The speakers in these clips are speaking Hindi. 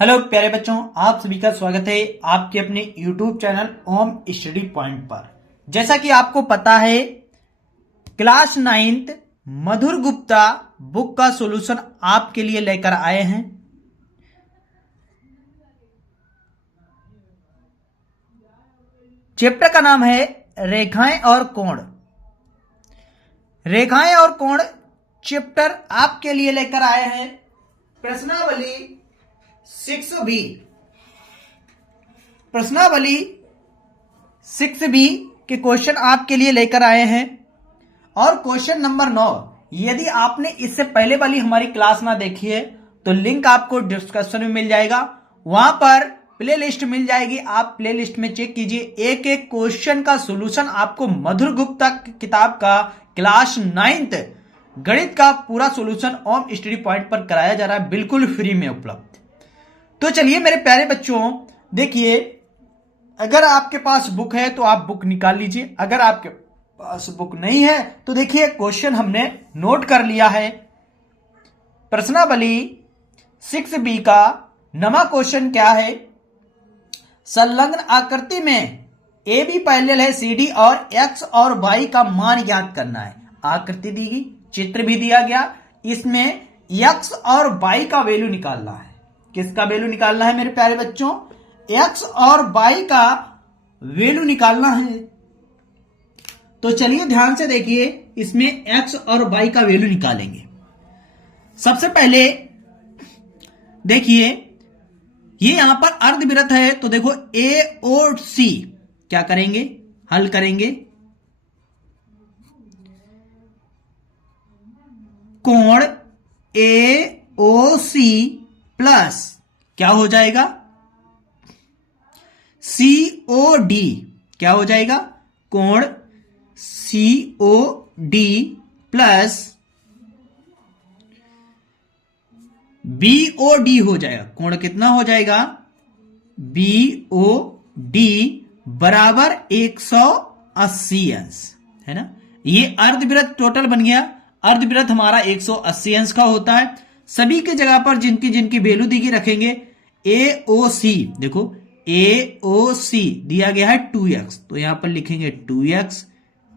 हेलो प्यारे बच्चों, आप सभी का स्वागत है आपके अपने YouTube चैनल ओम स्टडी पॉइंट पर। जैसा कि आपको पता है, क्लास 9th मधुर गुप्ता बुक का सॉल्यूशन आपके लिए लेकर आए हैं। चैप्टर का नाम है रेखाएं और कोण। रेखाएं और कोण चैप्टर आपके लिए लेकर आए हैं प्रश्नावली 6B। प्रश्नावली 6B के क्वेश्चन आपके लिए लेकर आए हैं और क्वेश्चन नंबर 9। यदि आपने इससे पहले वाली हमारी क्लास ना देखी है तो लिंक आपको डिस्क्रिप्शन में मिल जाएगा, वहां पर प्ले लिस्ट मिल जाएगी। आप प्ले लिस्ट में चेक कीजिए, एक एक क्वेश्चन का सॉल्यूशन आपको मधुर गुप्ता किताब का क्लास 9th गणित का पूरा सॉल्यूशन ओम स्टडी पॉइंट पर कराया जा रहा है, बिल्कुल फ्री में उपलब्ध। तो चलिए मेरे प्यारे बच्चों, देखिए, अगर आपके पास बुक है तो आप बुक निकाल लीजिए, अगर आपके पास बुक नहीं है तो देखिए क्वेश्चन हमने नोट कर लिया है। प्रश्नावली 6B का नवा क्वेश्चन क्या है? संलग्न आकृति में AB पैरेलल है CD और X और Y का मान ज्ञात करना है। आकृति दी गई, चित्र भी दिया गया, इसमें X और Y का वैल्यू निकालना है। किसका वैल्यू निकालना है मेरे प्यारे बच्चों? X और Y का वैल्यू निकालना है। तो चलिए ध्यान से देखिए, इसमें X और Y का वैल्यू निकालेंगे। सबसे पहले देखिए, ये यहां पर अर्धवृत्त है, तो देखो A और C क्या करेंगे? हल करेंगे। कोण AOC प्लस क्या हो जाएगा? COD क्या हो जाएगा? कोण COD प्लस BOD हो जाएगा। कोण कितना हो जाएगा? BOD बराबर 180 अंश, है ना। ये अर्धवृत्त टोटल बन गया। अर्धवृत्त हमारा 180 अंश का होता है। सभी के जगह पर जिनकी जिनकी वैल्यू दी गई रखेंगे। AOC देखो, AOC दिया गया है 2x, तो यहां पर लिखेंगे 2x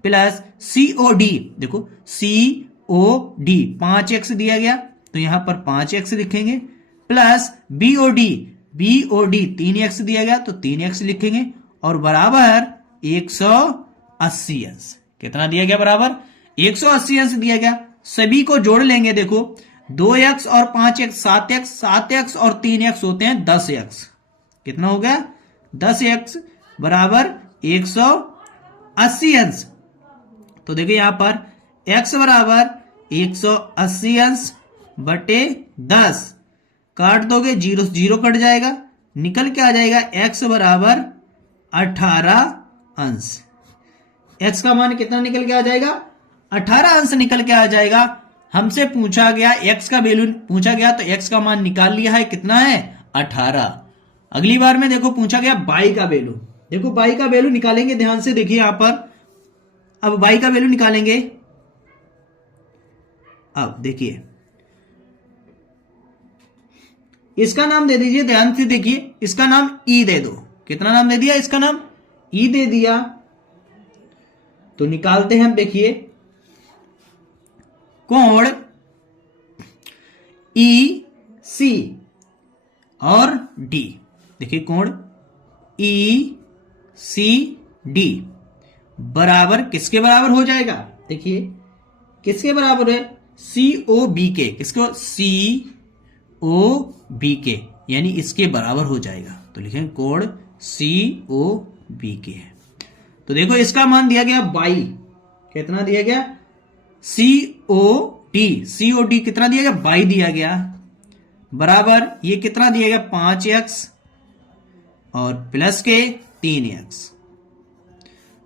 प्लस COD देखो, COD 5x दिया गया, तो यहां पर 5x लिखेंगे, प्लस BOD 3x दिया गया तो 3x लिखेंगे, और बराबर 180 अंश। कितना दिया गया? बराबर 180 अंश दिया गया। सभी को जोड़ लेंगे, देखो 2x और 5x 7x, 7x और 3x होते हैं 10x। कितना हो गया? 10x बराबर 180 अंश। तो देखिए यहां पर x बराबर 180 अंश बटे 10, काट दोगे 0 0 कट जाएगा, निकल के आ जाएगा x बराबर 18 अंश। x का मान कितना निकल के आ जाएगा? 18 अंश निकल के आ जाएगा। हमसे पूछा गया, x का वैल्यू पूछा गया, तो x का मान निकाल लिया है। कितना है? 18। अगली बार में देखो पूछा गया y का वैल्यू, देखो y का वैल्यू निकालेंगे। ध्यान से देखिए यहां पर, अब y का वैल्यू निकालेंगे। अब देखिए, इसका नाम दे दीजिए, ध्यान से देखिए, इसका नाम E दे दो। कितना नाम दे दिया? इसका नाम E दे दिया। तो निकालते हैं हम, देखिए कोण EC और D। देखिए कोण ECD बराबर किसके बराबर हो जाएगा? देखिए किसके बराबर है? COB के। किसको? COB के, यानी इसके बराबर हो जाएगा। तो लिखें कोण COB के है। तो देखो इसका मान दिया गया y। कितना दिया गया? COD कितना दिया गया? y दिया गया, बराबर ये कितना दिया गया? 5x और प्लस के 3x।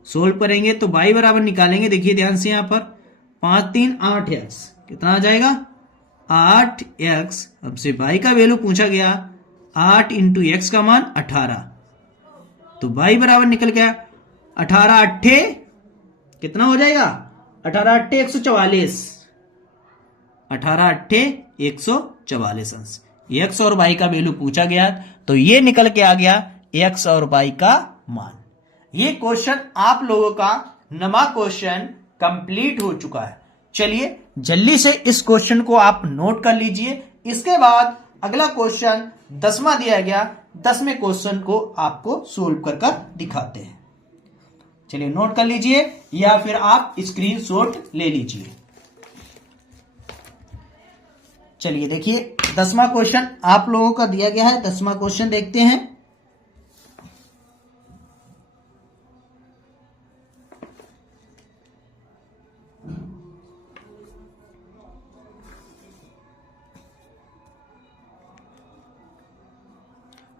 सोल्व करेंगे तो y बराबर निकालेंगे। देखिए ध्यान से, यहां पर 5 3 8x, कितना आ जाएगा? 8x। अब से y का वैल्यू पूछा गया, 8 इंटू x का मान 18, तो y बराबर निकल गया 18 8 कितना हो जाएगा? 18 8 144, 18 8 144 अंश। एक्स और वाई का वैल्यू पूछा गया, तो ये निकल के आ गया एक्स और वाई का मान। ये क्वेश्चन आप लोगों का नमा क्वेश्चन कंप्लीट हो चुका है। चलिए जल्दी से इस क्वेश्चन को आप नोट कर लीजिए। इसके बाद अगला क्वेश्चन 10वां दिया गया, 10वें क्वेश्चन को आपको सोल्व कर कर दिखाते हैं। चलिए नोट कर लीजिए या फिर आप स्क्रीनशॉट ले लीजिए। चलिए देखिए 10वां क्वेश्चन आप लोगों का दिया गया है। 10वां क्वेश्चन देखते हैं।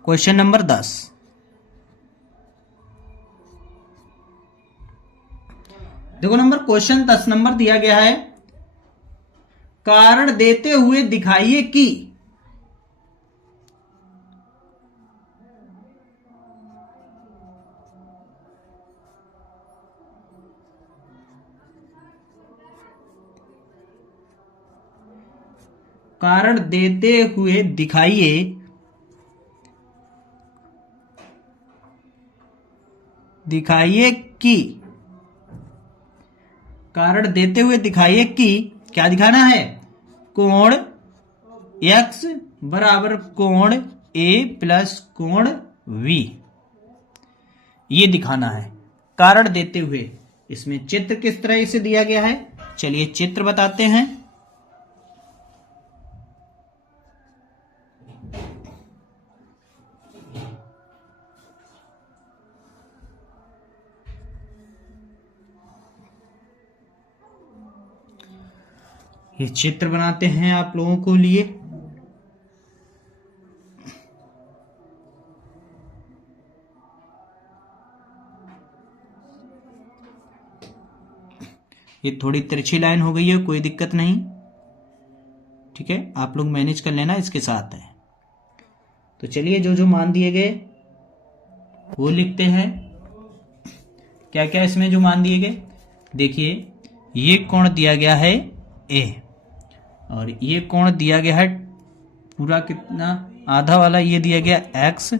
Question number 10। देखो क्वेश्चन 10 नंबर दिया गया है, कारण देते हुए दिखाइए कि कारण देते हुए दिखाइए कि कारण देते हुए दिखाइए कि क्या दिखाना है, कोण x बराबर कोण A प्लस कोण V, ये दिखाना है कारण देते हुए। इसमें चित्र किस तरह से दिया गया है, चलिए चित्र बताते हैं। ये चित्र बनाते हैं आप लोगों को लिए। ये थोड़ी तिरछी लाइन हो गई है, कोई दिक्कत नहीं, ठीक है, आप लोग मैनेज कर लेना, इसके साथ है। तो चलिए जो जो मान दिए गए वो लिखते हैं। क्या क्या इसमें जो मान दिए गए, देखिए ये कोण दिया गया है A और ये कोण दिया गया है पूरा कितना, आधा वाला ये दिया गया x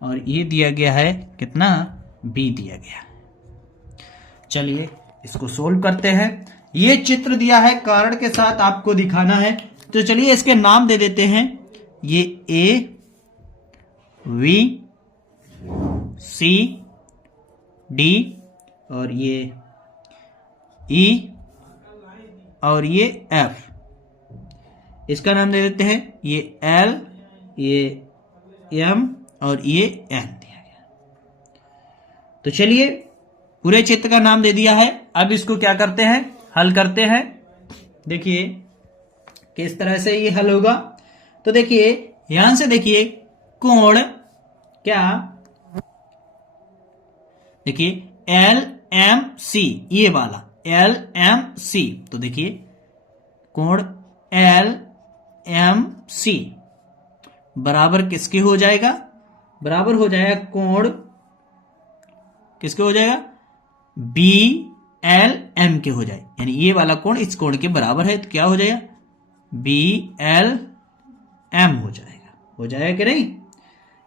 और ये दिया गया है कितना, b दिया गया। चलिए इसको सोल्व करते हैं। ये चित्र दिया है, कारण के साथ आपको दिखाना है, तो चलिए इसके नाम दे देते हैं। ये A, V, C, D और ये E और ये F, इसका नाम दे देते हैं। ये L, ये M और ये N दिया गया। तो चलिए पूरे चित्र का नाम दे दिया है। अब इसको क्या करते हैं, हल करते हैं। देखिए किस तरह से ये हल होगा। तो देखिए यहां से देखिए कोण क्या, देखिए LMC, ये वाला LMC, तो देखिए कोण LMC बराबर किसके हो जाएगा, बराबर हो जाएगा कोण किसके हो जाएगा, BLM के हो जाए, यानी ये वाला कोण इस कोण के बराबर है, तो क्या हो जाएगा, BLM हो जाएगा कि नहीं।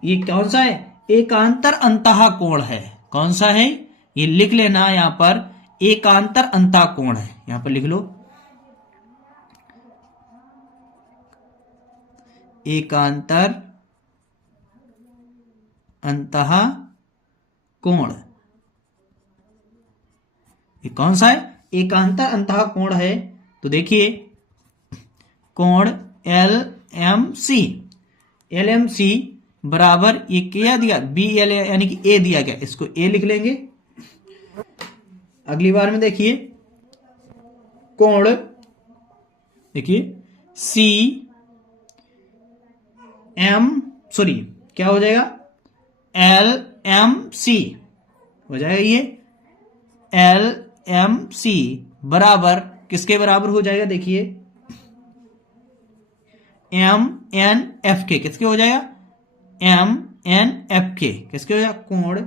ये कौन सा है, एकांतर अंतः कोण है। कौन सा है, ये लिख लेना यहां पर, एकांतर अंतः कोण है, यहां पर लिख लो, एकांतर अंतः कोण। ये कौन सा है, एकांतर अंतः कोण है। तो देखिए कोण LMC बराबर ये क्या दिया, BL यानी कि A दिया गया, इसको A लिख लेंगे। अगली बार में देखिए कोण, देखिए क्या हो जाएगा, LMC हो जाएगा। ये LMC बराबर किसके बराबर हो जाएगा, देखिए MNFK, किसके हो जाएगा, MNFK किसके हो जाएगा, कोण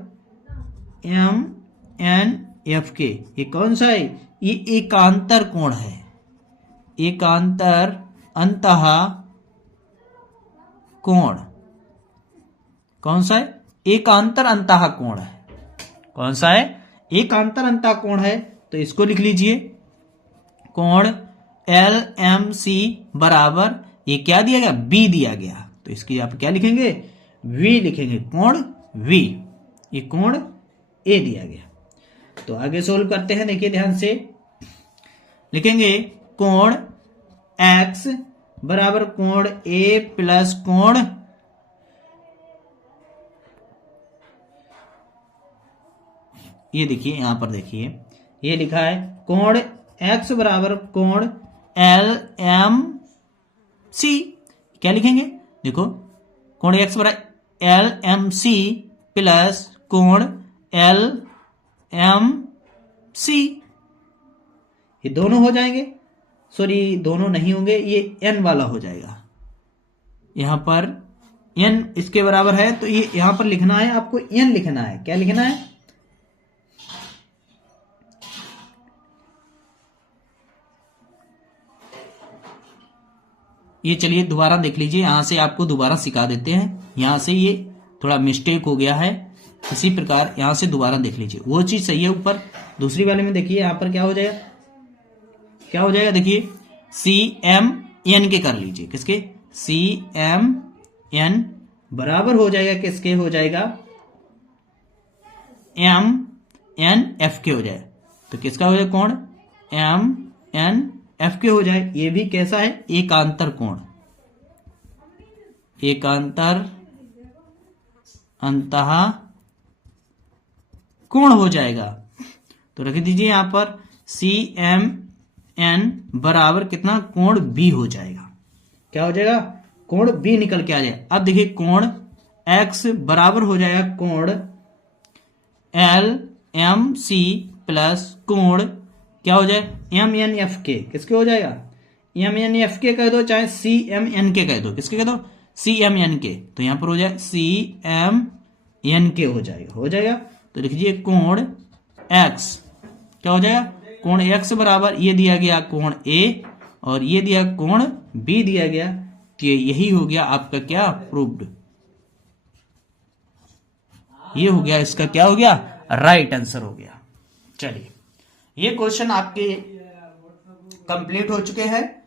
MNFK। ये कौन सा है, ये एकांतर कोण है, एकांतर अंतः कोण। कौन सा है? एकांतर अंतः कोण है। कौन सा है? एकांतर अंतः कोण है। तो इसको लिख लीजिए, कोण LMC बराबर, ये क्या दिया गया? बी दिया गया, तो इसकी आप क्या लिखेंगे? वी लिखेंगे, कोण वी। ये कोण ए दिया गया। तो आगे सोल्व करते हैं, देखिए ध्यान से। लिखेंगे कोण एक्स बराबर कोण ए प्लस कोण, ये देखिए यहां पर देखिए, ये लिखा है कोण एक्स बराबर कोण LMC। क्या लिखेंगे? देखो, कोण एक्स बराबर LMC प्लस कोण LMC, ये दोनों हो जाएंगे। सॉरी, दोनों नहीं होंगे, ये n वाला हो जाएगा। यहां पर n इसके बराबर है, तो ये यहां पर लिखना है, आपको n लिखना है। क्या लिखना है? ये चलिए दोबारा देख लीजिए, यहां से आपको दोबारा सिखा देते हैं। यहां से ये थोड़ा मिस्टेक हो गया है, इसी प्रकार यहां से दोबारा देख लीजिए, वो चीज सही है ऊपर। दूसरी वाले में देखिए, यहां पर क्या हो जाएगा? क्या हो जाएगा? देखिए CMN के कर लीजिए। किसके? CMN बराबर हो जाएगा किसके? हो जाएगा MNF के हो जाए। तो किसका हो जाए? कोण MNF के हो जाए। ये भी कैसा है? एकांतर कोण, एकांतर अंतः कोण हो जाएगा। तो रख दीजिए यहां पर CMN बराबर कितना? कोण B हो जाएगा। क्या हो जाएगा? कोण B निकल के आ जाएगा। अब देखिए कोण X बराबर हो जाएगा कोण LMC प्लस कोण क्या हो जाए? MNF के। किसके हो जाएगा? MNF के कह दो, चाहे CMN के कह दो। किसके कह दो? CMN के। तो यहां पर हो जाए CMN के हो जाएगा। हो जाएगा, तो लिखिए कोण X क्या हो जाएगा? कोण X बराबर, ये दिया गया कोण A और ये दिया कोण B दिया गया, कि यही हो गया आपका क्या? प्रूव्ड। ये हो गया, इसका क्या हो गया? राइट आंसर हो गया। चलिए, ये क्वेश्चन आपके कंप्लीट हो चुके हैं।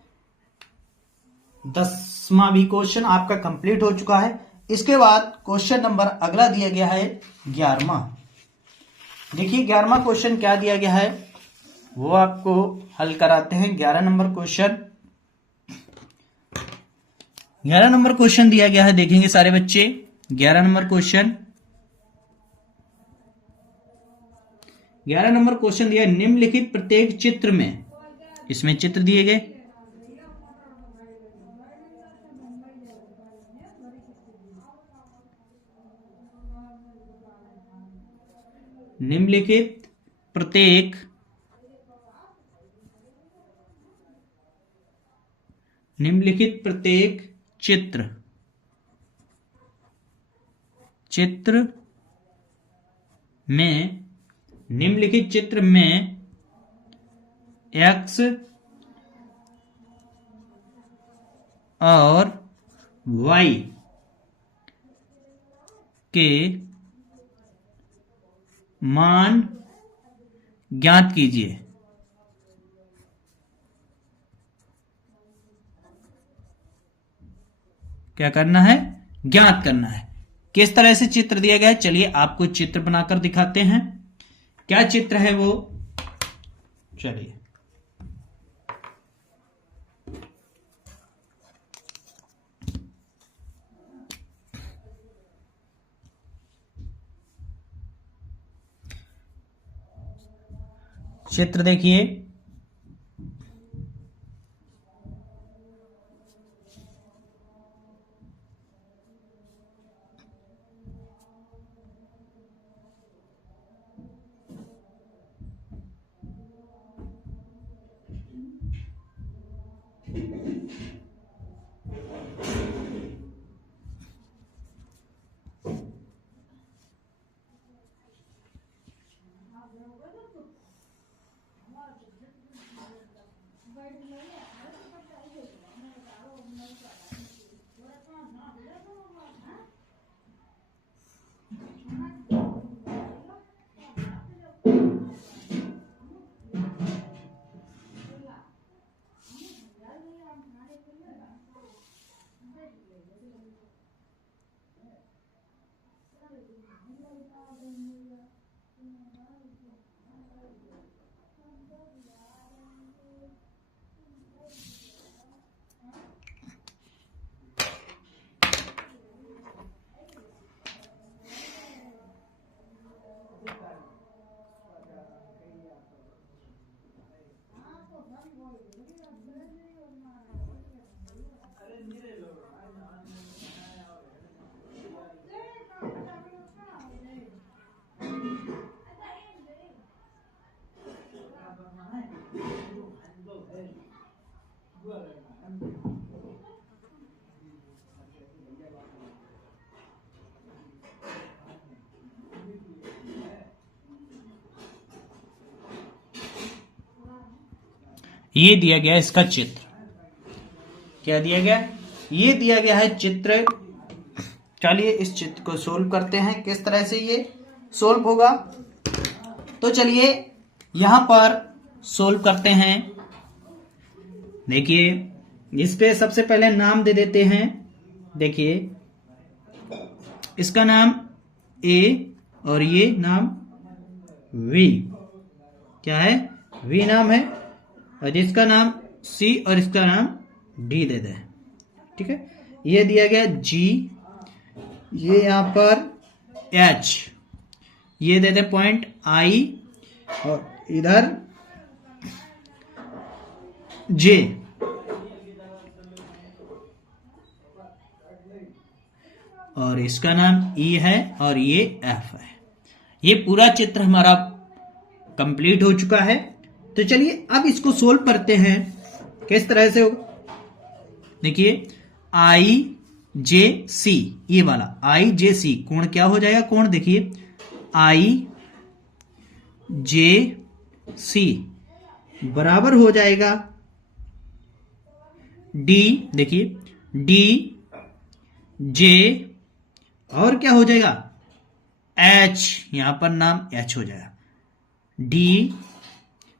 10वां भी क्वेश्चन आपका कंप्लीट हो चुका है। इसके बाद क्वेश्चन नंबर अगला दिया गया है 11वां। देखिए 11वां क्वेश्चन क्या दिया गया है, वो आपको हल कराते हैं। 11 नंबर क्वेश्चन, 11 नंबर क्वेश्चन दिया गया है, देखेंगे सारे बच्चे। 11 नंबर क्वेश्चन, 11 नंबर क्वेश्चन दिया, निम्नलिखित प्रत्येक चित्र में, इसमें चित्र दिए गए, निम्नलिखित प्रत्येक चित्र में, निम्नलिखित चित्र में x और y के मान ज्ञात कीजिए। क्या करना है? ज्ञात करना है। किस तरह से चित्र दिया गया है, चलिए आपको चित्र बनाकर दिखाते हैं। क्या चित्र है वो, चलिए चित्र देखिए। ये दिया गया है इसका चित्र। क्या दिया गया? ये दिया गया है चित्र। चलिए इस चित्र को सोल्व करते हैं। किस तरह से ये सोल्व होगा, तो चलिए यहां पर सोल्व करते हैं। देखिए इस पे सबसे पहले नाम दे देते हैं। देखिए इसका नाम ए और ये नाम वी, क्या है? वी नाम है। और इसका नाम सी और इसका नाम डी दे दे। ठीक है, ये दिया गया जी, ये यहां पर एच, ये दे दे पॉइंट आई, और इधर जे, और इसका नाम ई है और ये एफ है। ये पूरा चित्र हमारा कंप्लीट हो चुका है। तो चलिए अब इसको सोल्व करते हैं। किस तरह से होगा? देखिए आई जे सी, ये वाला आई जे सी कोण क्या हो जाएगा? कोण देखिए आई जे सी बराबर हो जाएगा डी, देखिए डी जे, और क्या हो जाएगा? एच, यहां पर नाम एच हो जाएगा। डी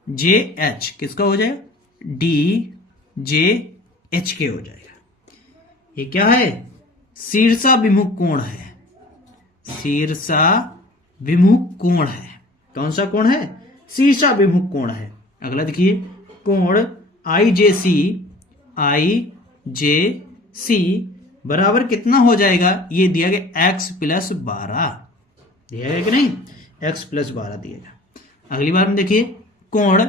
जे एच किसका हो जाएगा? डी जे एच के हो जाएगा। ये क्या है? शीर्षाभिमुख कोण है। शीर्षाभिमुख कोण है। कौन सा कोण है? शीर्षाभिमुख कोण है। अगला देखिए कोण आई जे सी बराबर कितना हो जाएगा? ये दिया गया x प्लस 12 दिया गया कि नहीं? x प्लस 12 दिया गया। अगली बार में देखिए कोण,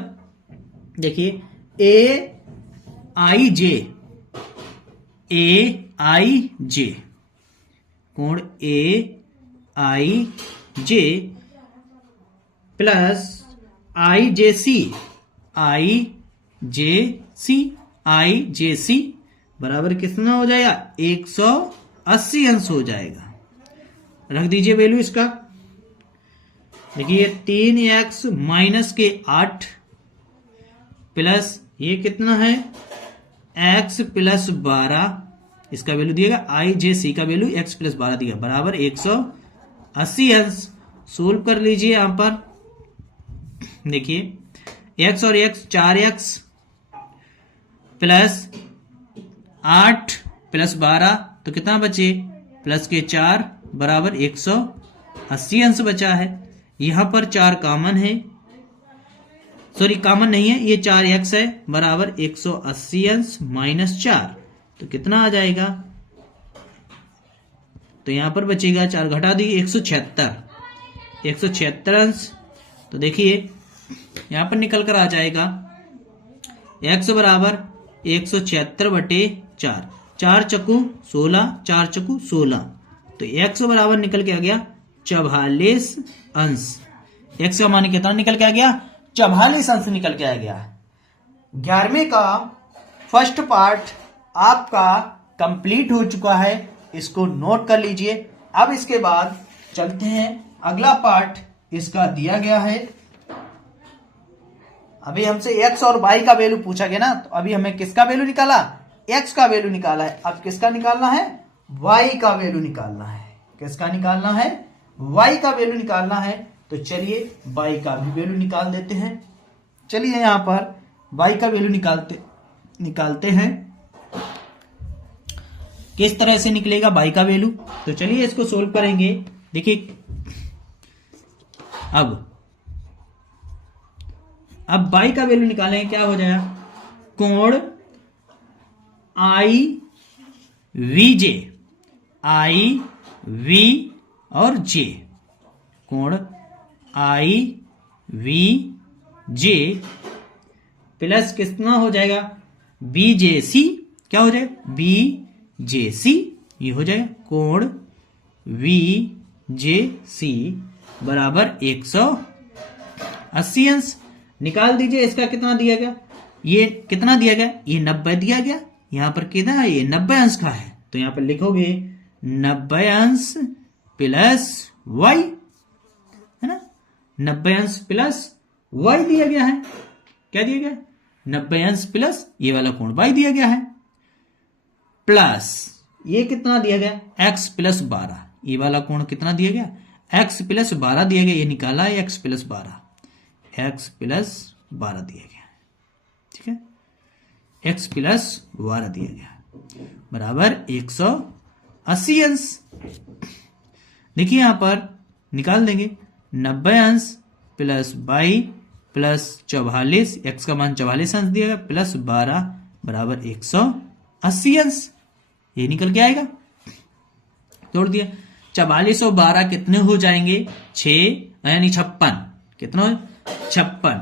देखिए ए आई जे, कोण ए आई जे प्लस आई जे सी बराबर कितना हो जाएगा? 180 अंश हो जाएगा। रख दीजिए वैल्यू इसका। देखिए 3x माइनस के 8 प्लस ये कितना है? x प्लस 12, इसका वैल्यू दिएगा आई जे सी का वैल्यू x प्लस 12 दिया बराबर 180 अंश। सोल्व कर लीजिए यहां पर। देखिए x और x 4x प्लस 8 प्लस 12 तो कितना बचे? प्लस के 4 बराबर 180 अंश बचा है। यहां पर 4 कॉमन है, सॉरी कॉमन नहीं है, ये 4x है बराबर 180 अंश माइनस 4 तो कितना आ जाएगा? तो यहां पर बचेगा 4 घटा दी 176 अंश। तो देखिए यहां पर निकल कर आ जाएगा x बराबर 176 बटे 4, 4 चक्कू 16, 4 चक्कू 16, तो x बराबर निकल के आ गया 44 अंश। x का मान कितना निकल के आ गया? 44 अंश निकल के आ गया। 11वें का फर्स्ट पार्ट आपका कंप्लीट हो चुका है, इसको नोट कर लीजिए। अब इसके बाद चलते हैं अगला पार्ट, इसका दिया गया है। अभी हमसे x और y का वैल्यू पूछा गया ना, तो अभी हमें किसका वैल्यू निकाला? x का वैल्यू निकाला है। अब किसका निकालना है? y का वैल्यू निकालना है। किसका निकालना है? y का वैल्यू निकालना है। तो चलिए y का भी वैल्यू निकाल देते हैं। चलिए यहां पर y का वैल्यू निकालते हैं। किस तरह से निकलेगा y का वैल्यू? तो चलिए इसको सोल्व करेंगे। देखिए अब y का वैल्यू निकालेंगे, क्या हो जाएगा? कोण आई वी और जे, कोण आई वी जे प्लस कितना हो जाएगा? बी जे सी, क्या हो जाएगा? बी जे सी, ये हो जाएगा कोण वी जे सी बराबर 180 अंश। निकाल दीजिए इसका कितना दिया गया? ये कितना दिया गया? ये 90 दिया गया। यहां पर कितना है? ये 90 अंश का है, तो यहां पर लिखोगे 90 अंश प्लस y, है ना? 90 अंश प्लस y दिया गया है। क्या दिया गया? 90 अंश प्लस ये वाला कोण y दिया गया है, प्लस ये कितना दिया गया x प्लस 12, ये वाला कोण कितना दिया गया x प्लस 12 दिया गया, ये निकाला है x प्लस 12, x प्लस 12 दिया गया, ठीक है, x प्लस 12 दिया गया बराबर 180 अंश। देखिए यहां पर निकाल देंगे 90 अंश प्लस 22 प्लस 44, x का मान 44 अंश दिया गया, प्लस 12 बराबर 180 अंश, ये निकल के आएगा। तोड़ दिया, 44 और 12 कितने हो जाएंगे 6 यानी 56, कितना हो 56,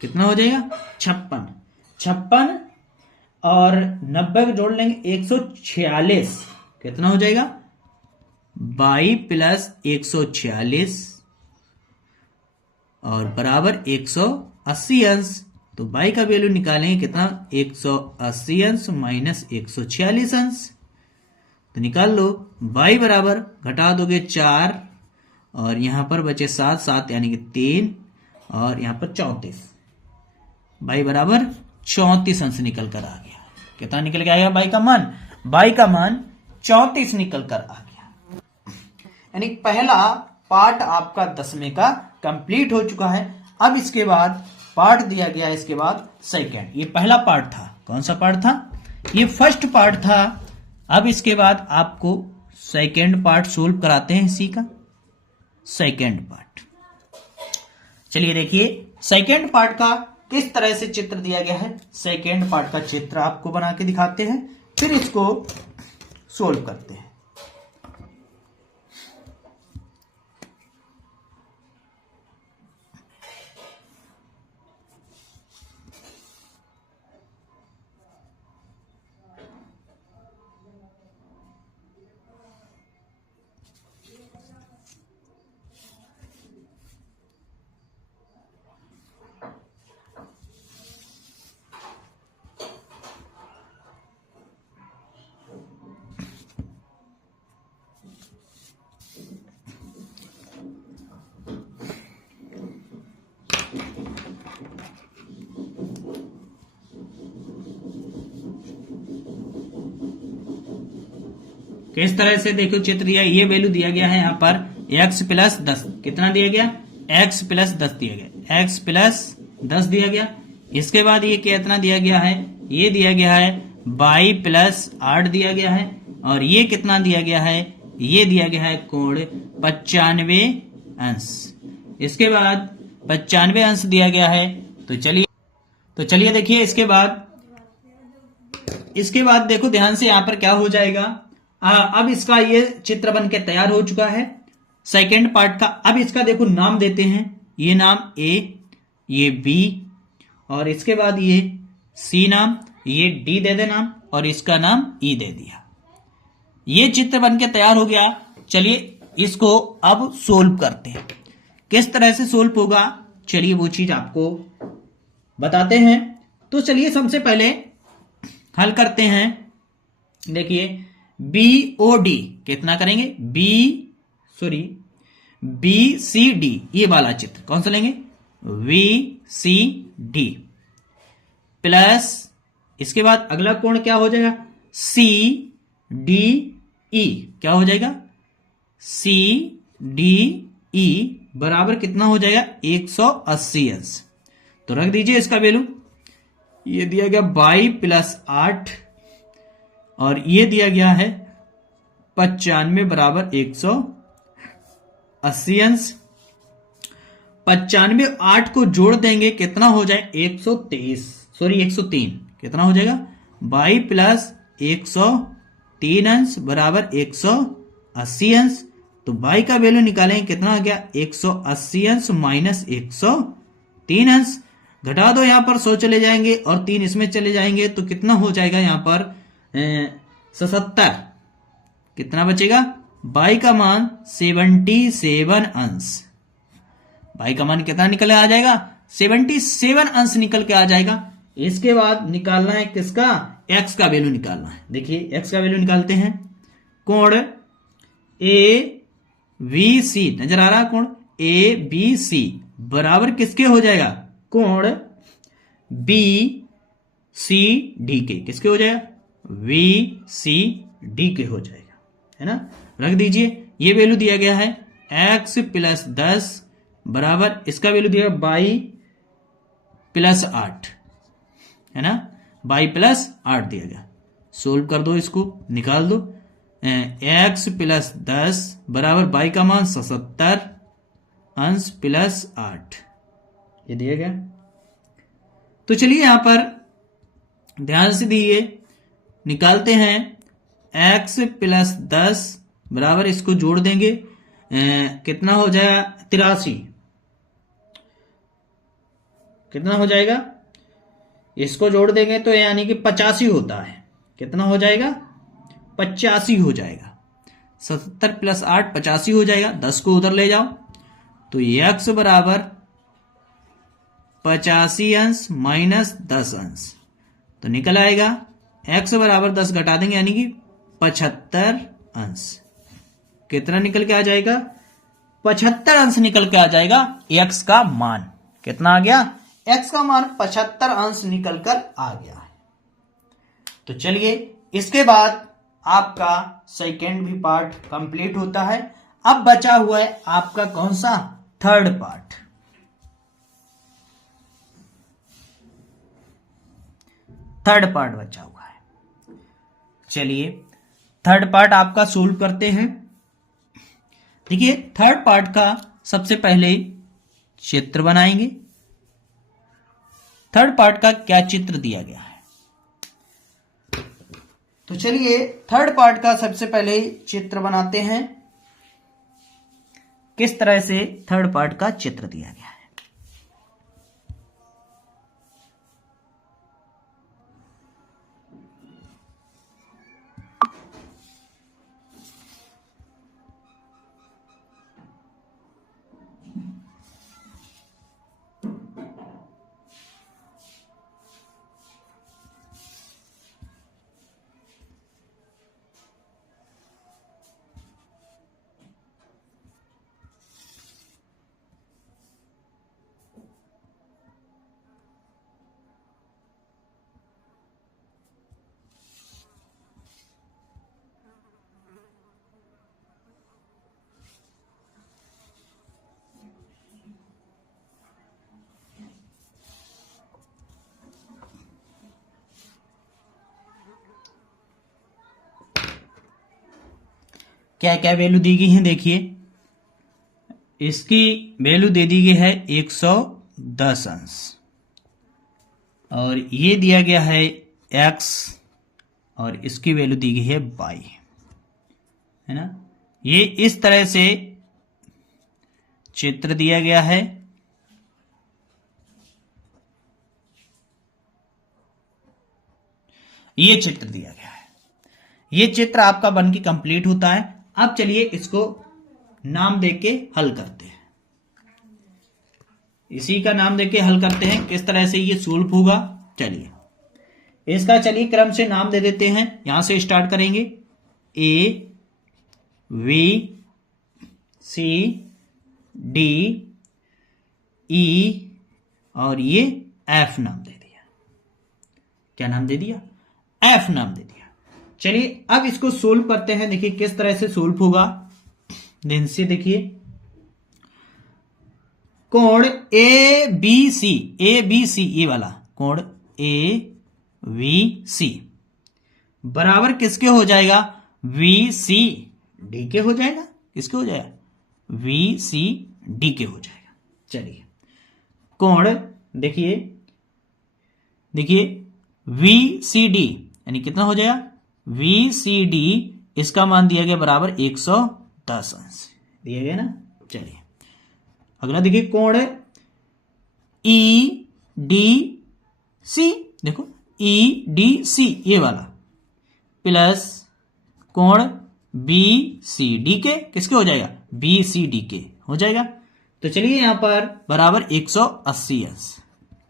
कितना हो जाएगा 56 और 90 को जोड़ लेंगे 146, कितना हो जाएगा 22 प्लस 146 और बराबर 180 अंश। तो y का वैल्यू निकालेंगे कितना 180 अंश माइनस 146 अंश, तो निकाल लो y बराबर, घटा दोगे 4 और यहां पर बचे 7, 7 यानी कि 3 और यहां पर 34, y बराबर 34 अंश निकल कर आ गया। कितना निकल के आएगा y का मान 34 निकल कर आ गया। यानी पहला पार्ट आपका 10वें का कंप्लीट हो चुका है। अब इसके बाद पार्ट दिया गया है, इसके बाद सेकंड, ये पहला पार्ट था, कौन सा पार्ट था, ये फर्स्ट पार्ट था। अब इसके बाद आपको सेकंड पार्ट सोल्व कराते हैं इसी का, सेकंड पार्ट। चलिए देखिए सेकंड पार्ट का किस तरह से चित्र दिया गया है, सेकंड पार्ट का चित्र आपको बना के दिखाते हैं, फिर इसको सोल्व करते हैं। किस तरह से देखो चित्र दिया, ये वैल्यू दिया गया है यहां पर x प्लस 10, कितना दिया गया x प्लस 10 दिया गया, x प्लस 10 दिया गया। इसके बाद ये कितना दिया गया है, ये दिया गया है y प्लस 8 दिया गया है, और ये कितना दिया गया है, ये दिया गया है कोण 95 अंश। इसके बाद 95 अंश दिया गया है। तो चलिए देखिए इसके बाद देखो ध्यान से यहां पर क्या हो जाएगा। अब इसका ये चित्र बन के तैयार हो चुका है सेकंड पार्ट का। अब इसका देखो नाम देते हैं, ये नाम A, ये B और इसके बाद ये C नाम, ये D दे दे नाम और इसका नाम E दे दिया। ये चित्र बन के तैयार हो गया। चलिए इसको अब सोल्व करते हैं। किस तरह से सोल्व होगा चलिए वो चीज आपको बताते हैं। तो चलिए सबसे पहले हल करते हैं। देखिए BOD कितना करेंगे, BCD ये वाला चित्र कौन सा लेंगे, VCD प्लस इसके बाद अगला कोण क्या हो जाएगा, CDE क्या हो जाएगा, CDE बराबर कितना हो जाएगा 180 अंश। तो रख दीजिए इसका वैल्यू, ये दिया गया 22 प्लस 8 और ये दिया गया है 95 बराबर 180 अंश। 95 8 को जोड़ देंगे कितना हो जाए 103, कितना हो जाएगा 22 प्लस 103 अंश बराबर 180 अंश। तो y का वैल्यू निकालेंगे कितना आ गया 180 अंश माइनस 103 अंश। घटा दो, यहां पर 100 चले जाएंगे और 3 इसमें चले जाएंगे तो कितना हो जाएगा यहां पर 77, कितना बचेगा y का मान 77 अंश। y का मान कितना निकल आ जाएगा 77 अंश निकल के आ जाएगा। इसके बाद निकालना है किसका, x का वैल्यू निकालना है। देखिए x का वैल्यू निकालते हैं। कोण ABC नजर आ रहा है, कोण ABC बराबर किसके हो जाएगा, कोण BCD सी डी के, किसके हो जाएगा, वी सी डी के हो जाएगा, है ना। रख दीजिए, ये वैल्यू दिया गया है x प्लस 10 बराबर इसका वैल्यू दिया 22 प्लस 8, है ना, 22 प्लस 8 दिया गया। सोल्व कर दो, इसको निकाल दो। x प्लस 10 बराबर 22 का मान 77 अंश प्लस 8, ये दिया गया। तो चलिए यहां पर ध्यान से दिए, निकालते हैं x प्लस 10 बराबर इसको जोड़ देंगे, कितना हो जाएगा 83, कितना हो जाएगा, इसको जोड़ देंगे तो यानी कि 85 होता है, कितना हो जाएगा 85 हो जाएगा। 77 प्लस 8 85 हो जाएगा, 10 को उधर ले जाओ तो x बराबर 85 अंश माइनस 10 अंश, तो निकल आएगा x बराबर 10 घटा देंगे यानी कि 75 अंश, कितना निकल के आ जाएगा 75 अंश निकल के आ जाएगा। x का मान कितना आ गया, x का मान 75 अंश निकल कर आ गया है। तो चलिए इसके बाद आपका सेकेंड भी पार्ट कंप्लीट होता है। अब बचा हुआ है आपका कौन सा, थर्ड पार्ट। थर्ड पार्ट बचा हुआ है, चलिए थर्ड पार्ट आपका सोल्व करते हैं। देखिए थर्ड पार्ट का सबसे पहले चित्र बनाएंगे। थर्ड पार्ट का क्या चित्र दिया गया है, तो चलिए थर्ड पार्ट का सबसे पहले चित्र बनाते हैं। किस तरह से थर्ड पार्ट का चित्र दिया गया है, क्या क्या वैल्यू दी गई है, देखिए इसकी वैल्यू दे दी गई है 110 अंश, और ये दिया गया है x, और इसकी वैल्यू दी गई है y, है ना। ये इस तरह से चित्र दिया गया है। ये चित्र दिया गया है, ये चित्र आपका बन के कंप्लीट होता है। अब चलिए इसको नाम देके हल करते हैं, इसी का नाम देके हल करते हैं, किस तरह से ये सोल्व होगा। चलिए इसका चलिए क्रम से नाम दे देते हैं, यहां से स्टार्ट करेंगे। A V C D E और ये एफ नाम दे दिया। क्या नाम दे दिया, एफ नाम दे दिया। चलिए अब इसको सोल्व करते हैं, देखिए किस तरह से सोल्व होगा। ध्यान से देखिए, कोण ए बी सी, ये वाला कोण ए वी सी बराबर किसके हो जाएगा, वी सी डी के हो जाएगा। किसके हो जाएगा, वी सी डी के हो जाएगा। चलिए कोण देखिए वी सी डी यानी कितना हो जाएगा, वी सी डी इसका मान दिया गया बराबर 110 अंश दिया गया ना। चलिए अगला देखिए, कोण ई डी सी, देखो ई डी सी ये वाला प्लस कोण बी सी डी के, किसके हो जाएगा, बी सी डी के हो जाएगा। तो चलिए यहां पर बराबर 180 अंश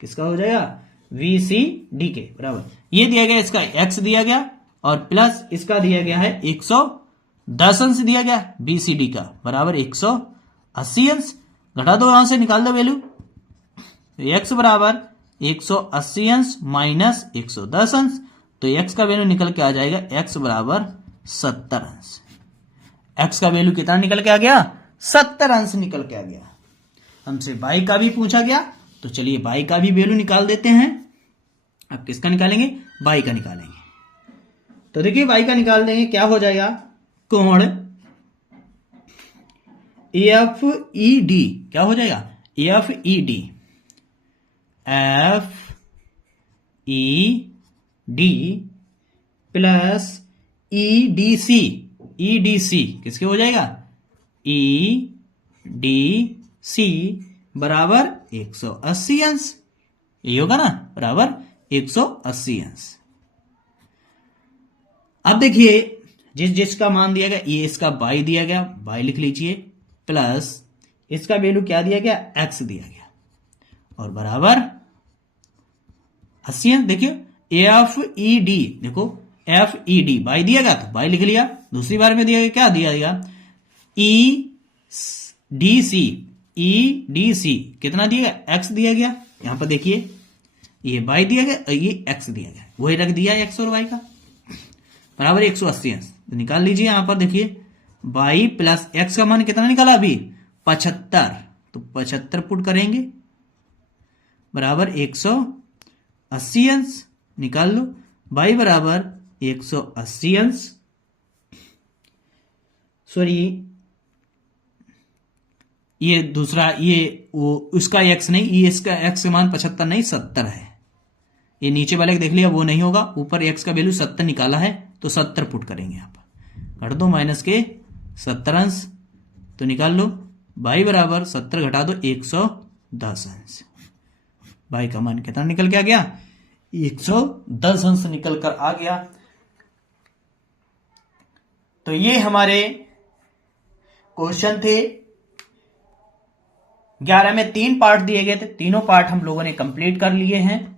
किसका हो जाएगा, वी सी डी के बराबर ये दिया गया, इसका एक्स दिया गया और प्लस इसका दिया गया है 110 अंश दिया गया बी सी डी का बराबर 180 अंश। घटा दो, यहां से निकाल दो वैल्यू। एक्स बराबर 180 अंश माइनस 110 अंश, तो x का वैल्यू निकल के आ जाएगा x बराबर 70 अंश। x का वैल्यू कितना निकल के आ गया? 70 अंश निकल के आ गया। हमसे y का भी पूछा गया, तो चलिए y का भी वैल्यू निकाल देते हैं। अब किसका निकालेंगे? y का निकालेंगे। तो देखिए y का निकाल देंगे, क्या हो जाएगा? कोण FED, क्या हो जाएगा? FED, FED plus EDC, EDC किसके हो जाएगा? EDC बराबर 180 अंश, ये होगा ना, बराबर 180 अंश। अब देखिए जिसका मान दिया गया, ये इसका y दिया गया, y लिख लीजिए, प्लस इसका वैल्यू क्या दिया गया? x दिया गया, और बराबर 80 अंश। देखियो FED, देखो FED y दिया गया तो y लिख लिया, दूसरी बार में दिया गया, क्या दिया गया? EDC कितना दिया गया? x दिया गया। यहां पर देखिए ये y दिया गया और ये x दिया गया, वही रख दिया x और y का, बराबर 180 अंश। तो निकाल लीजिए, यहां पर देखिए y प्लस x का मान कितना निकाला अभी? 75, तो 75 पुट करेंगे, बराबर 180 अंश। निकाल लो, y बराबर 180 अंश, सॉरी ये दूसरा, ये वो उसका x नहीं, ये इसका x का मान 75 नहीं 70 है। ये नीचे वाले देख लिया, वो नहीं होगा, ऊपर x का वैल्यू 70 निकाला है, तो 70 पुट करेंगे। यहाँ पर घट दो माइनस के 70 अंश, तो निकाल लो y बराबर 70 घटा दो 110 अंश। y का मान कितना निकल के आ गया? 110 अंश निकल कर आ गया। तो ये हमारे क्वेश्चन थे। 11 में 3 पार्ट दिए गए थे, तीनों पार्ट हम लोगों ने कंप्लीट कर लिए हैं।